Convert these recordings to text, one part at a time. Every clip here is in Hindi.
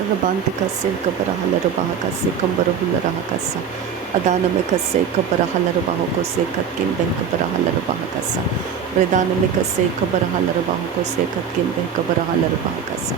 Rabantikase Kabarahalarabahakase Kambarahularakasa Adanamikase Kabarahalarabahokose Katkin Ben Kabarahalarabahakasa Redanamikase Kabarahalarabahokose Katkin Ben Kabarahalarabahakasa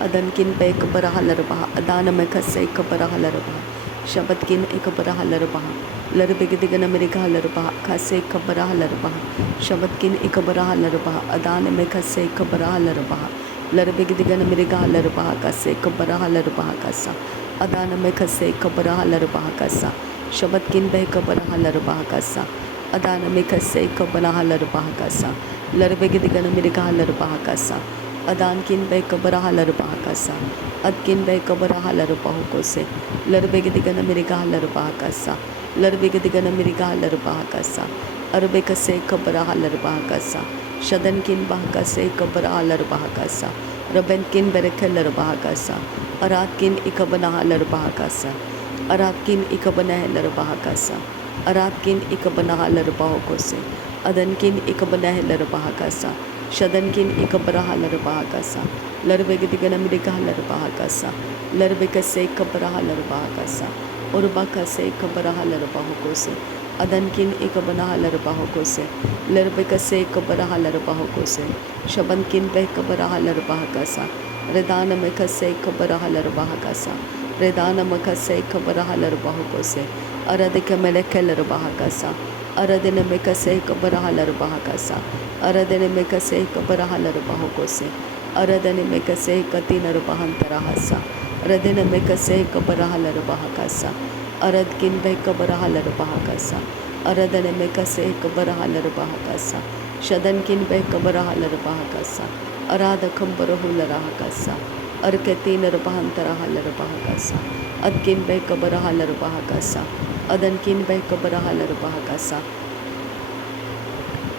Adankin Be Kabarahalarabaha Adanamikase Kabarahalarabaha Shabatkin Ekabarahalarabaha Larabigadigan Amerikahalarabaha Kase Kabarahalarabaha Shabatkin Ekabarahalarabaha Adanamikase Kabarahalarabaha Larabigadigan Amerikahalarabaha Kase Kabarahalarabaha Kasa Adanamikase Kabarahalarabaha Kasa Shabatkin Be Kabarahalarabaha Kasa Adanamikase Kabarahalarabaha Kasa Larabigadigan Amerikahalarabaha Kasa Adankin Be Kabarahalarabaha Kasa Adkin Be Kabarahalarabaha Kose Larabigadigan Amerikahalarabaha Kasa Larabigadigan Amerikahalarabaha Kasa Arabikase Kabarahalarabaha Kasa Shadankin Bahakase Kabarahalarabaha Kasa Rabenkin Berekalarabaha Kasa Aratkin Ikabanahalarabaha Kasa Aratkin Ikabanahalarabaha Kasa Aratkin Ikabanahalarabaha Kose Adankin Ikabanahalarabaha Kasa Shadankin Ikabarahalarabaha Kasa Larabigadigan Amerikahalarabaha Kasa Larabikase Kabarahalarabaha Kasa Urbakase Kabarahalarabaha Kose Adankin Ikabanahalarabaha Kose Larabikase Kabarahalarabaha Kose Shabankin Be Kabarahalarabaha Kasa Redanamikase Kabarahalarabaha Kasa Redanamakase Kabarahalarabaha Kose Aradika Melekalabaha Kasa Aradinamikase Kabarahalarabaha Kasa Aradinamikase Kabarahalarabaha Kose Aradinamikase Katinarabahantarahasa Aradinamikase Kabarahalarabaha Kasa Aradkin Be Kabarahalarabaha Kasa Aradinamikase Kabarahalarabaha Kasa Shadankin Be Kabarahalarabaha Kasa Arada Kambarahularaha Kasa Arkatinarabahantarahalabaha Kasa Adkin Be Kabarahalarabaha Kasa Adankin Be Kabarahalarabaha Kasa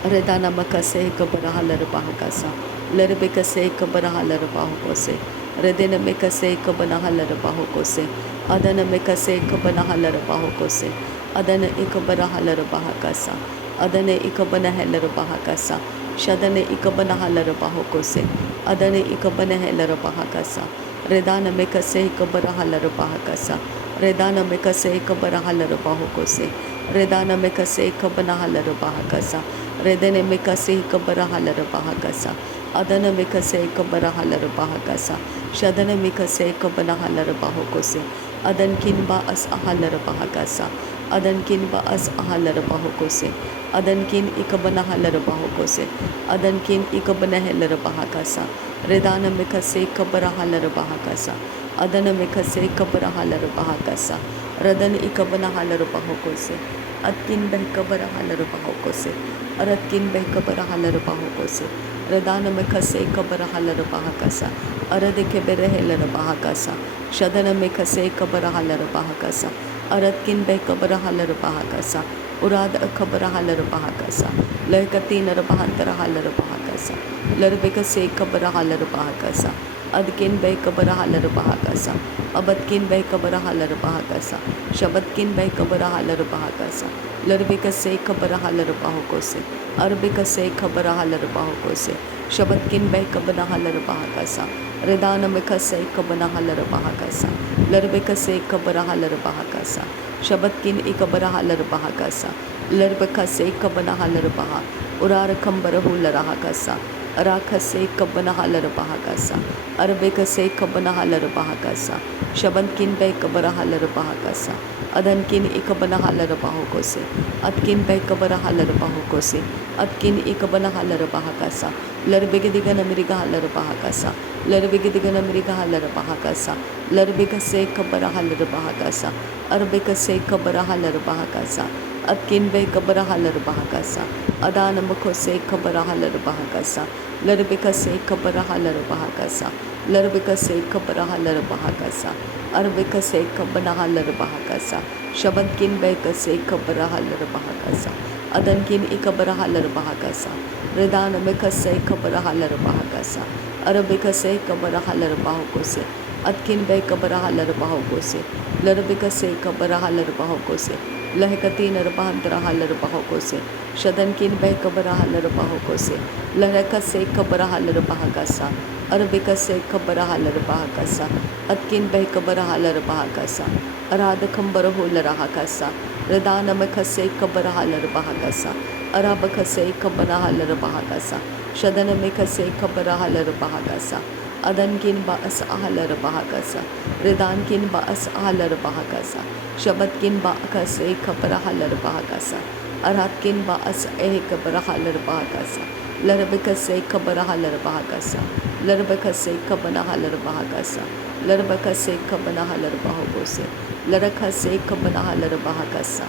Redanamakase Kabarahalarabaha Kasa Larabikase Kabarahalarabaha Kose Redinamikase Kabanahalarabaha Kose Adanamikase Kabanahalarabaha Kose Adana Ikabarahalarabaha Kasa Adana Ikabanahalarabaha Kasa Shadana Ikabanahalarabaha Kose Adana Ikabanahalarabaha Kasa Redanamikase Kabarahalarabaha Kasa Redanamikase Kabarahalarabaha Kose Redanamikase Kabanahalarabaha Kasa Redanamikase Kabarahalarabaha Kasa Adanamikase Kabarahalarabaha Kasa Shadanamikase Kabanahalarabaha Kose Adankin Baas Ahalarabaha Kasa Adankin Baas Ahalarabaha Kose Adankin Ikabanahalarabaha Kose Adankin Ikabanahalarabaha Kasa Redanamikase Kabarahalarabaha Kasa Adanamikase Kabarahalarabaha Kasa Radan Ikabanahalarabaha Kose Atkin Be Kabarahalarabaha Kose Aratkin Be Kabarahalarabaha Kose Redanamikase Kabarahalarabaha Kasa Aradike Berehalarabaha Kasa Shadanamikase Kabarahalarabaha Kasa Aratkin Be Kabarahalarabaha Kasa Urad Kabarahalarabaha Kasa Larkatinarabahantarahalabaha Kasa Larbikase Kabarahalarabaha Kasa Adkin Be Kabarahalarabaha Kasa Abadkin Be Kabarahalarabaha Kasa Shabatkin Be Kabarahalarabaha Kasa Larbikase Kabarahalarabaha Kose Arbikase Kabarahalarabaha Kose Shabatkin Be Kabarahalarabaha Kasa Redanamikase Kabarahalarabaha Kasa Larbikase Kabarahalarabaha Kasa Shabatkin Ikabarahalarabaha Kasa Larbikase Kabarahalarabaha Urarakambarahularaha Kasa Arakase Kabanahalarabaha Kasa Arbikase Kabanahalarabaha Kasa Shabankin Be Kabarahalarabaha Kasa Adankin Ikabanahalarabaha Kose Atkin Be Kabarahalarabaha Kose Atkin Ikabanahalarabaha Kasa Larbigadigan Amerikahalarabaha Kasa Larbigadigan Amerikahalarabaha Kasa Larbikase Kabarahalarabaha Kasa Arbikase Kabarahalarabaha Kasa Atkin Be Kabarahalarabaha Kasa Adanamakose Kabarahalarabaha Kasa Larbikase Kabarahalarabaha Kasa Larbikase Kabarahalarabaha Kasa Arbikase Kabanahalarabaha Kasa Shabankin Be Kase Kabarahalarabaha Kasa Adankin Ikabarahalarabaha Kasa Redanamikase Kabarahalarabaha Kasa Arabikase Kabarahalarabaha Kose atkin bay kabarahal bahokose larbekase kabarahal bahokose lahekatin bahandrahal bahokose shadankin bay kabarahal bahokose larakase kabarahal bahakasa arbekase kabarahal bahakasa atkin bay kabarahal bahakasa aradakhambarahul rahakasa radanamakase kabarahal bahakasa arabakase kabarahal bahakasa shadanamekase kabarahal bahakasa adankin baas ahalar bahakasa redankin baas ahalar bahakasa shabatkin baakase kabrahalar bahakasa aratkin baas kabrahalar bahakasa larbekase kabrahalar bahakasa larbekase kabanahalar bahakasa larbekase kabanahalar bahagose larakase kabanahalar bahakasa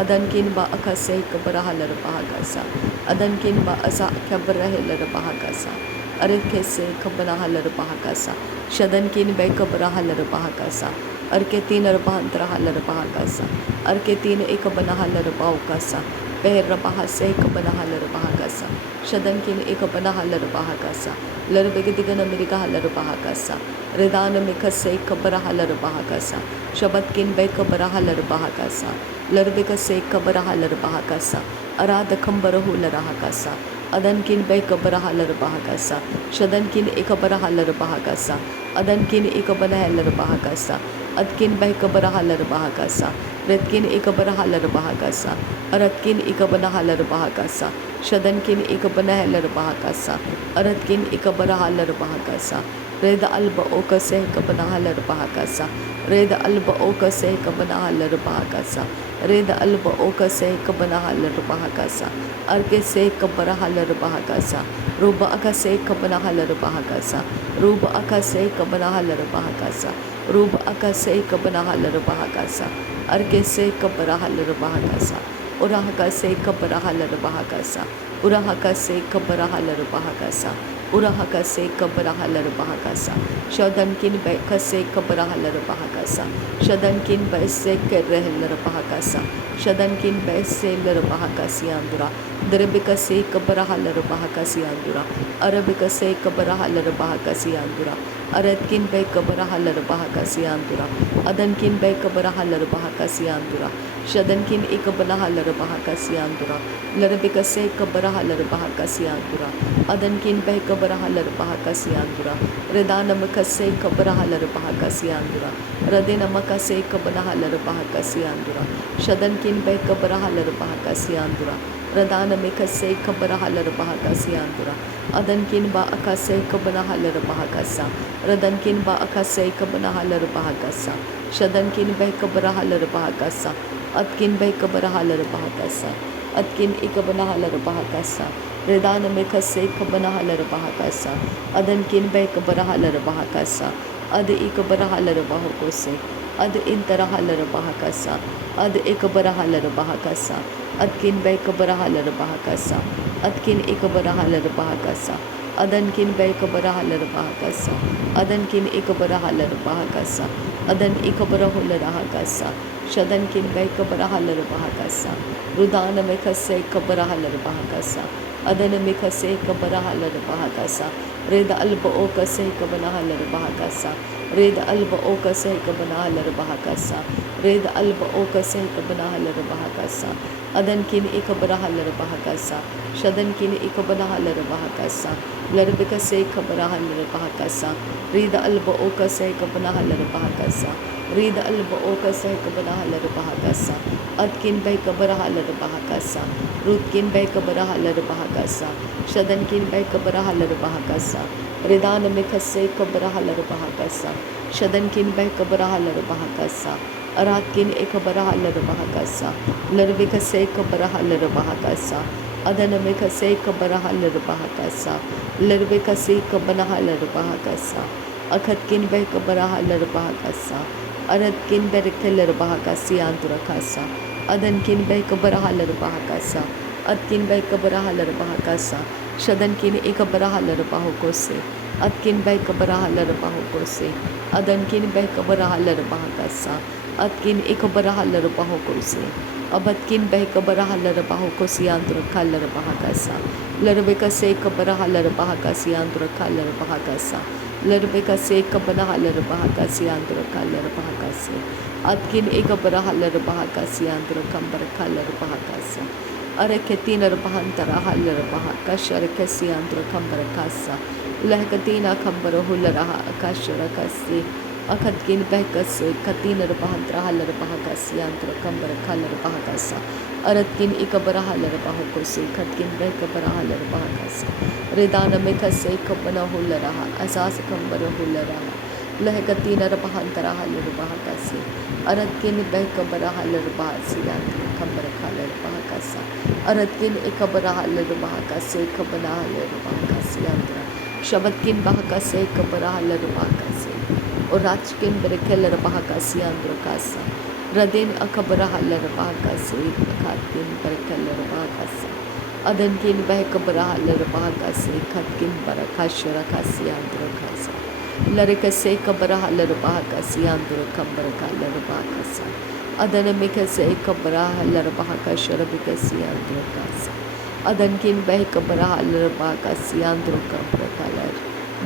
adankin baakase kabrahalar bahakasa adankin baasa kabrahalar bahakasa अरकेसे कबनाहलर बहाकासा शदनकिन बै कबराहलर बहाकासा अरके तीन अरबहंतरहलर बहाकासा अरके तीन एक बनाहलर बाउकासा पहर रबाहसे कबनाहलर बहाकासा शदनकिन एक बनाहलर बहाकासा लरबेगदिगन मिरिगाहलर बहाकासा रिदान मिकसे कबराहलर बहाकासा शबतकिन बै कबराहलर बहाकासा लरबेकसे कबराहलर बहाकासा अराद खंबरहुल रहकासा अदनकिन बै कबराहलर बहाकासा शदनकिन एक बराहलर बहाकासा अदनकिन एक बनाहलर बहाकासा अदकिन बै कबराहलर बहाकासा रतकिन एक बराहलर बहाकासा अरतकिन एक बनाहलर बहाकासा शदनकिन एक बनाहलर बहाकासा अरतकिन एक बराहलर बहाकासा रेद अल्ब ओकसे कबनाहलर बहाकासा रेद अल्ब ओकसे कबनाहलर बहाकासा रेद अल्ब ओकसे कबनाहलर बहाकासा अर्के से कबराहलर बहाकासा रूब अकसे कबनाहलर बहाकासा रूब अकसे कबनाहलर बहाकासा रूब अकसे कबनाहलर बहाकासा अर्के से कबराहलर बहाकासा उराहका से कबराहलर बहाकासा उराहका से कबराहलर बहाकासा उराहका से कबराहलर बहाकासा शदनकिन बैकसे कबराहलर बहाकासा शदनकिन बैसे करहलर बहाकासा शदनकिन बैसे लर बहाकासियांदुरा दरबिकसे कबराहलर बहाकासियांदुरा अरबिकसे कबराहलर बहाकासियांदुरा अरतकिन बै कबराहलर बहाकासियांदुरा अदनकिन बै कबराहलर बहाकासियांदुरा शदनकिन एक बनाहलर बहाकासियांदुरा लरबिकसे कबराहलर बहाकासियांदुरा अदनकिन बै कबराहलर बहाकासियांदुरा रदानमकसे कबराहलर बहाकासियांदुरा रदेनमकसे कबराहलर बहाकासियांदुरा शदनकिन बै कबराहलर बहाकासियांदुरा रदानमकसे कबराहलर बहाकासियांदुरा अदनकिन बा अकसे कबराहलर बहाकासा रदनकिन बा अकसे कबराहलर बहाकासा शदनकिन बै कबराहलर बहाकासा अदकिन बै कबराहलर बहाकासा अदकिन एक बनाहलर बहाकासा रिदान में खसे कबनाहलर बहाकासा अदनकिन बै कबराहलर बहाकासा अद एक बराहलर बहाकोसे अद इन तरहलर बहाकासा अद एक बराहलर बहाकासा अदकिन बै कबराहलर बहाकासा अदकिन एक बराहलर बहाकासा अदनकिन बै कबराहलर बहाकासा अदनकिन एक बराहलर बहाकासा अदन एक बराहुलर बहाकासा शदनकिन बै कबराहलर बहाकासा रुदान में खसे कबराहलर बहाकासा अदन में खसे कबराहलर बहाकासा रेद अल्ब ओ कसे कबनाहलर बहाकासा रेद अल्ब ओ कसे कबनाहलर बहाकासा रेद अल्ब ओ कसे कबनाहलर बहाकासा अदनकिन एक बराहलर बहाकासा शदनकिन एक बनाहलर बहाकासा लरबिकसे कबराहलर बहाकासा रेद अल्ब ओ कसे कबनाहलर बहाकासा रेद अल्ब ओ कसे कबनाहलर बहाकासा अदकिन बै कबराहलर बहाकासा रुदकिन बै कबराहलर बहाकासा शदनकिन बै कबराहलर बहाकासा रिदान में खसे कबराहलर बहाकासा शदनकिन बै कबराहलर बहाकासा अरातकिन एक बराहलर बहाकासा लरबिकसे कबराहलर बहाकासा अदन में खसे कबराहलर बहाकासा लरबिकसे कबनाहलर बहाकासा अखतकिन बै कबराहलर बहाकासा अरतकिन बेरखलर बहाकासियांतुरकासा अदनकिन बै कबराहलर बहाकासा अदकिन बै कबराहलर बहाकासा शदनकिन एक बराहलर बाहुकोसे अदकिन बै कबराहलर बाहुकोसे अदनकिन बै कबराहलर बहाकासा अदकिन एक बराहलर बाहुकोसे अबदकिन बै कबराहलर बाहुकोसियांतुरकालर बहाकासा लरबिकसे कबराहलर बहाकासियांतुरकालर बहाकासा Larbekase kabanahalar bahakasi andro kalar bahakase. Atkin ekabarahalar bahakasi andro kambar kalar bahakasa. Areketina bahantara halar bahakashar kasi andro kambar kasa. Lahkatina kambara hularaha akashara kasi. Akatkin behkase katina bahantara halar bahakasi andro kambar kalar bahakasa. Aratkin ikabarahalar bahakose katkin behkabarahalar bahakasa. Ridana mekase kabana hularaha asas kambara hularaha lahkatina bahantara halar bahakase. Aratkin behkabara halar bahasi andro kambar kalar bahakasa. Aratkin ikabara halar bahakase kabana halar bahakasi andro Shabbatkin bahakase kabara halar bahakase. और राजकिन बरकेलर bahakasi andro kasa. Radin akabara halar bahakase katkin barakeller bahakasa. Adankin bahakabara halar bahakase katkin barakashara kasi andro kasa. Larikase kabara halar bahakasi andro kambara kalar bahakasa. Adanamikase kabara halar bahakashara bikasi andro kasa. Adankin bahakabara halar bahakasi andro kambara kalar.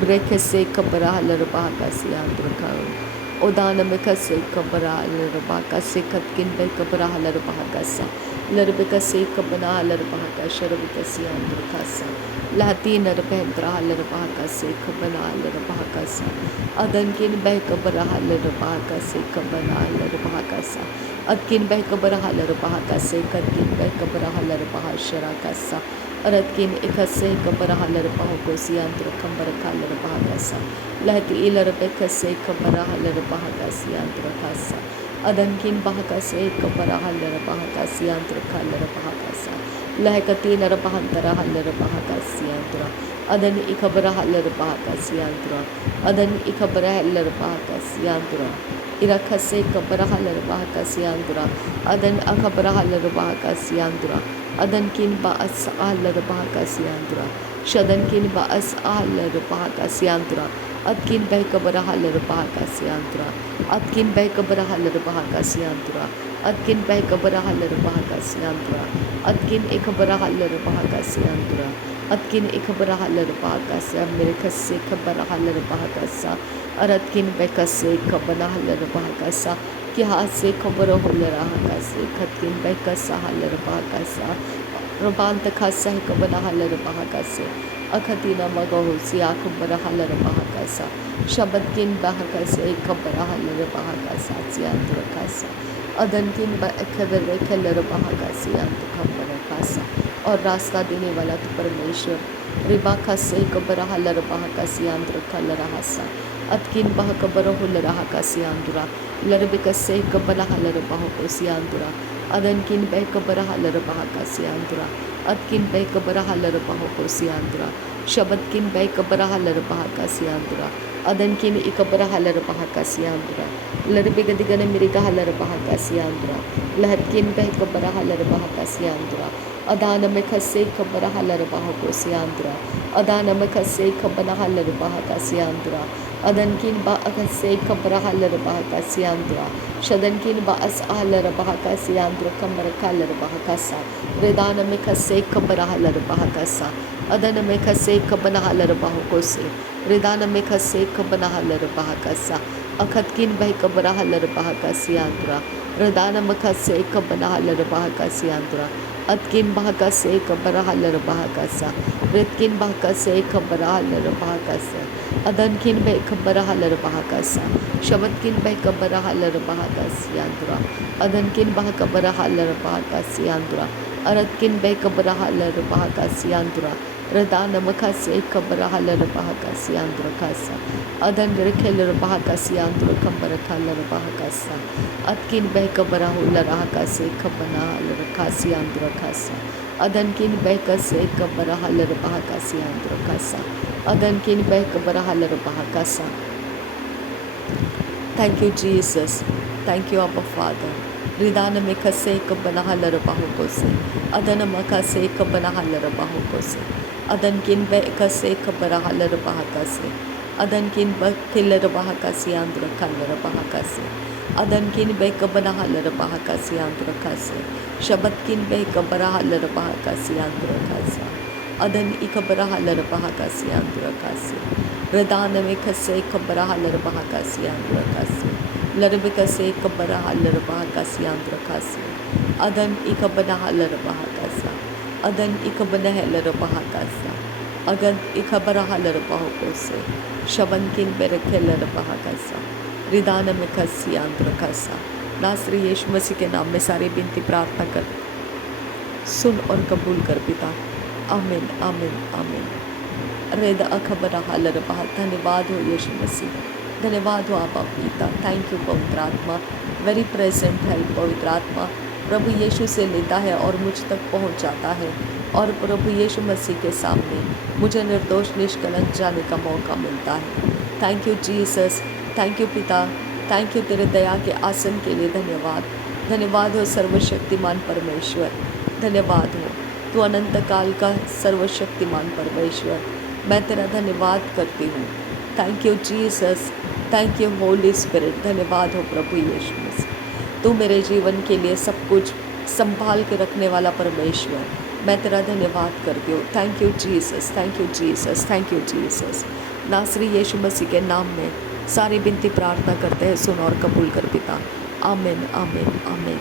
Brekase kabara halar bahakasi andro kalar. Odanamikase kabara halar bahakase katkin bahakabara halar bahakasa. Larbekase kabana halar bahakashara bikasi andro kasa. Latin Arpendra halar bahakase kabana halar bahakasa. Adankin bahakabara halar bahakase kabana halar bahakasa. Atkin bahakabara halar bahakase katkin bahakabara halar bahashara kasa. Aratkin ikase kabara halar bahakosi andro kambara kalar bahakasa. Lahti ilar bekase kabara halar bahakasi andro kasa. Adankin bahakase kabara halar bahakasi andro kalar bahakasa. Lahkatina bahantara halar bahakasi andro. Adan ikabara halar bahakasi andro. Adan ikabara halar bahakasi andro. Irakase kabara halar bahakasi andro. Adan akabara halar bahakasi andro. Adankin baas halar bahakasi andro. Shadankin baas halar bahakasi andro. Atkin bahakabara halar bahakasi andro. Atkin bahakabara halar bahakasi andro. Atkin bahakabara halar bahakasi andro. Atkin ikabara halar bahakasi andro. Atkin ikabara halar bahakasi amerikase kabara halar bahakasa. Aratkin bahakase kabana halar bahakasa. कि हाथ से खबर हो रहा कैसे खतकिन बह कसा हलर बहा कैसा रबांत खासा है कबना हलर बहा कैसे अखतीना मगहो सिया खबर हलर बहा कैसा शब्द किन बहा कैसे खबर हलर बहा कैसा सियांत कैसा अदन किन खबर खलर बहा कैसे अंत खबर कैसा और रास्ता देने वाला तो परमेश्वर रिबा खसे खबर हलर बहा कैसे अंत खलर हसा अतकिन बह खबर हुल रहा कैसे अंतरा लरबिकसे कबला हलर बाहो को सियांदुरा अदनकिन बह कबरा हलर बाहा का सियांदुरा अतकिन बह कबरा हलर बाहो को सियांदुरा शबदकिन बह कबरा हलर बाहा का सियांदुरा अदनकिन इकबरा हलर बाहा का सियांदुरा लरबिगदिगन मिरिगा हलर बाहा का सियांदुरा लहतकिन बह कबरा हलर बाहा का सियांदुरा अदान में खसे कबरा हलर बाहो को सियांदुरा अदान में खसे कबना हलर बाहा का सियांदुरा अदनकिन बा अखसे कबरा हलर बाहा का सियांदुरा शदनकिन बा अस हलर बाहा का सियांदुरा कमर कालर बाहा का सा रेदान में खसे कबरा हलर बाहा का सा अदन में खसे कबना हलर बाहो को से रेदान में खसे कबना हलर बाहा का सा अखतकिन बह कबरा हलर बाहा का सियांदुरा रेदान में खसे कबना हलर बाहा का सियांदुरा अतकिन बाहा का से कबरा हलर बाहा का सा रेतकिन बाहा का से कबरा हलर बाहा का सा अदनकिन बह कबरा हलर बाहा का सा शबदकिन बह कबरा हलर बाहा का सियांदुरा अदनकिन बाहा कबरा हलर बाहा का सियांदुरा अरतकिन बह कबरा हलर बाहा का सियांदुरा रदान मखा से कबरा हलर बाहा का सियांदुरा का सा अदन रखेलर बाहा का सियांदुरा कबर खालर बाहा का सा अतकिन बह कबरा हुलर आहा का से कबना हलर का सियांदुरा का सा अदनकिन बह का से कबरा हलर बाहा का सियांदुरा का सा अदनकिन बह कबरा हलर बाहा का सा Thank you, Jesus. Thank you, Abba Father. Ridana में खसे कबना हलर बाहो को से अदन मखसे कबना हलर बाहो को से अदन किन बह खसे कबरा हलर बाहा का से अदन किन बह खिलर बाहा का सियांदुरा खालर बाहा का से अदन किन बह कबना हलर बाहा का सियांदुरा का से शबद किन बह कबरा हलर बाहा का सियांदुरा का से अदन इकबरा हलर बाहा का सियांदुरा का से Redana me kase kabara halar bahakasi andra kasi. Larabikase kabara halar bahakasi andra kasi. Adan ikabana halar bahakasa. Adan ikabana halar bahakasa. Agan ikabara halar bahakose. Shabankin berekelar bahakasa. रिदान में कसी आंध्र कसा। नासरी यीशु मसीह के नाम में सारी विनती प्रार्थना कर सुन और कबूल कर पिता। आमीन आमीन आमीन। रेदा अखबर हालर बहा। धन्यवाद हो यीशु मसीह, धन्यवाद हो आपा पिता। थैंक यू पवित्र आत्मा, वेरी प्रेजेंट हेल्प पवित्र आत्मा प्रभु यीशु से लेता है और मुझ तक पहुंच जाता है और प्रभु यीशु मसीह के सामने मुझे निर्दोष निष्कलंक जाने का मौका मिलता है। Thank you Jesus, thank you पिता, थैंक यू तेरे दया के आसन के लिए धन्यवाद। धन्यवाद हो सर्वशक्तिमान परमेश्वर, धन्यवाद हो तू अनंत काल का सर्वशक्तिमान परमेश्वर। मैं तेरा धन्यवाद करती हूँ। Thank you Jesus, thank you Holi spirit. धन्यवाद हो प्रभु यीशु मसीह, तू मेरे जीवन के लिए सब कुछ संभाल के रखने वाला परमेश्वर। मैं तेरा धन्यवाद करती हूँ। Thank you Jesus, thank you Jesus, thank you Jesus. नासरी यीशु मसीह के नाम में सारी विनती प्रार्थना करते हैं, सुन और कबूल कर पिता। आमीन आमीन आमीन।